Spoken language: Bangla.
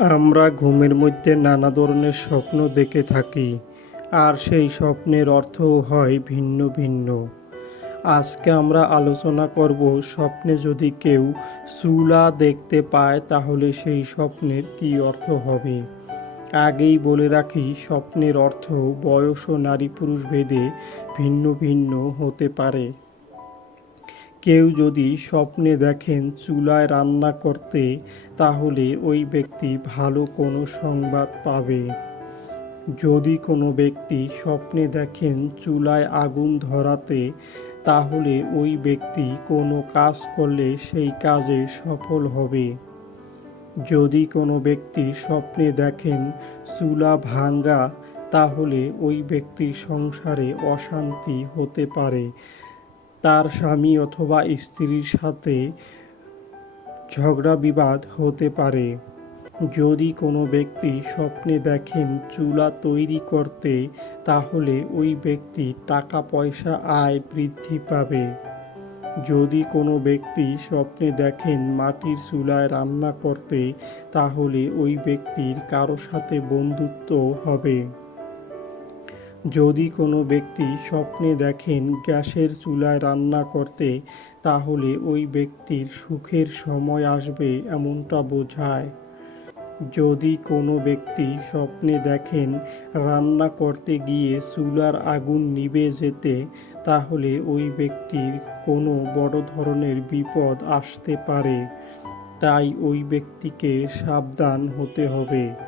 আমরা ঘুমের মধ্যে নানা ধরনের স্বপ্ন দেখে থাকি, আর সেই স্বপ্নের অর্থও হয় ভিন্ন ভিন্ন। আজকে আমরা আলোচনা করব স্বপ্নে যদি কেউ চুলা দেখতে পায়, তাহলে সেই স্বপ্নের কী অর্থ হবে? আগেই বলে রাখি, স্বপ্নের অর্থ বয়স ও নারী পুরুষ ভেদে ভিন্ন ভিন্ন হতে পারে। কেউ যদি স্বপ্নে দেখেন চুলায় রান্না করতে, তাহলে ওই ব্যক্তি ভালো কোনো সংবাদ পাবে। যদি কোনো ব্যক্তি স্বপ্নে দেখেন চুলায় আগুন ধরাতে, তাহলে ওই ব্যক্তি কোনো কাজ করলে সেই কাজে সফল হবে। যদি কোনো ব্যক্তি স্বপ্নে দেখেন চুলা ভাঙ্গা, তাহলে ওই ব্যক্তির সংসারে অশান্তি হতে পারে। তার স্বামী অথবা স্ত্রীর সাথে ঝগড়া বিবাদ হতে পারে। যদি কোনো ব্যক্তি স্বপ্নে দেখেন চুলা তৈরি করতে, তাহলে ওই ব্যক্তি টাকা পয়সা আয় বৃদ্ধি পাবে। যদি কোনো ব্যক্তি স্বপ্নে দেখেন মাটির চুলায় রান্না করতে, তাহলে ওই ব্যক্তির কারও সাথে বন্ধুত্ব হবে। যদি কোনো ব্যক্তি স্বপ্নে দেখেন গ্যাসের চুলায় রান্না করতে, তাহলে ওই ব্যক্তির সুখের সময় আসবে এমনটা বোঝায়। যদি কোনো ব্যক্তি স্বপ্নে দেখেন রান্না করতে গিয়ে চুলার আগুন নিভে যেতে, তাহলে ওই ব্যক্তির কোনো বড় ধরনের বিপদ আসতে পারে। তাই ওই ব্যক্তিকে সাবধান হতে হবে।